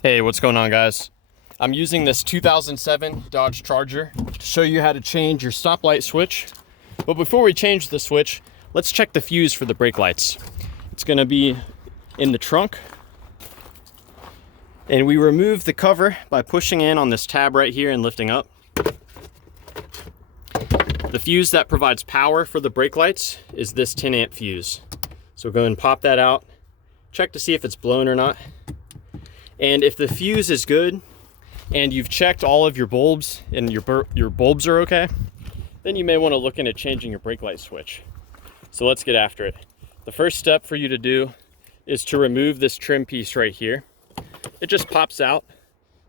Hey, what's going on, guys? I'm using this 2007 Dodge Charger to show you how to change your stoplight switch. But before we change the switch, let's check the fuse for the brake lights. It's gonna be in the trunk. And we remove the cover by pushing in on this tab right here and lifting up. The fuse that provides power for the brake lights is this 10 amp fuse. So go ahead and pop that out. Check to see if it's blown or not. And if the fuse is good and you've checked all of your bulbs and your bulbs are okay, then you may want to look into changing your brake light switch. So let's get after it. The first step for you to do is to remove this trim piece right here. It just pops out.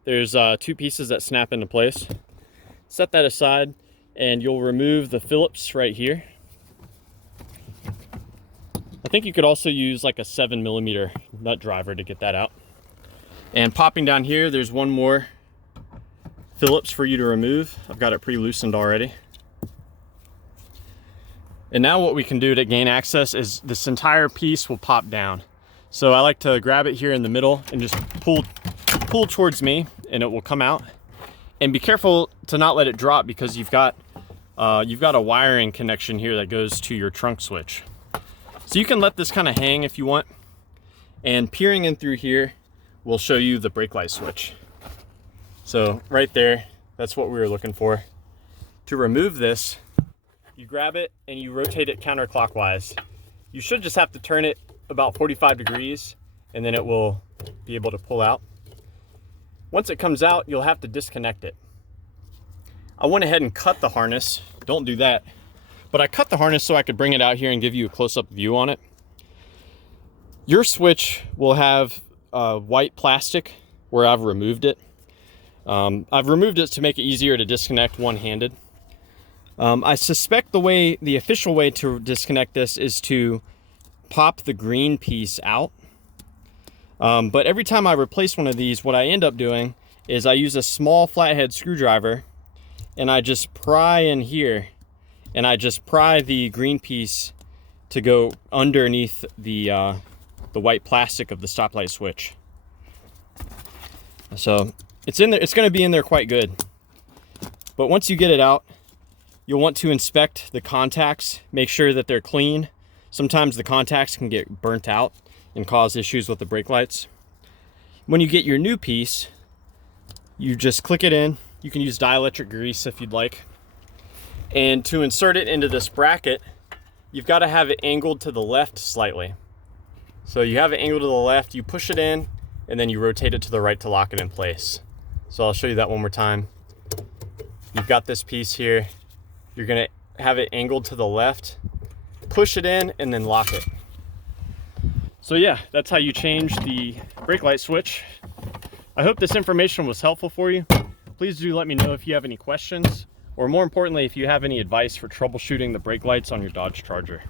There's two pieces that snap into place. Set that aside and you'll remove the Phillips right here. I think you could also use like a 7mm nut driver to get that out. And popping down here, there's one more Phillips for you to remove. I've got it pre-loosened already. And now what we can do to gain access is this entire piece will pop down. So I like to grab it here in the middle and just pull towards me and it will come out. And be careful to not let it drop because you've got a wiring connection here that goes to your trunk switch. So you can let this kind of hang if you want. And peering in through here will show you the brake light switch. So right there, that's what we were looking for. To remove this, you grab it and you rotate it counterclockwise. You should just have to turn it about 45 degrees and then it will be able to pull out. Once it comes out, you'll have to disconnect it. I went ahead and cut the harness. Don't do that. But I cut the harness so I could bring it out here and give you a close-up view on it. Your switch will have white plastic where I've removed it. I've removed it to make it easier to disconnect one-handed. I suspect the official way to disconnect this is to pop the green piece out. But every time I replace one of these, what I end up doing is I use a small flathead screwdriver and I just pry in here and I just pry the green piece to go underneath the white plastic of the stoplight switch. So it's in there. It's going to be in there quite good. But once you get it out, you'll want to inspect the contacts, make sure that they're clean. Sometimes the contacts can get burnt out and cause issues with the brake lights. When you get your new piece, you just click it in. You can use dielectric grease if you'd like. And to insert it into this bracket, you've got to have it angled to the left slightly. So you have it angled to the left, you push it in, and then you rotate it to the right to lock it in place. So I'll show you that one more time. You've got this piece here. You're gonna have it angled to the left, push it in, and then lock it. So yeah, that's how you change the brake light switch. I hope this information was helpful for you. Please do let me know if you have any questions, or more importantly, if you have any advice for troubleshooting the brake lights on your Dodge Charger.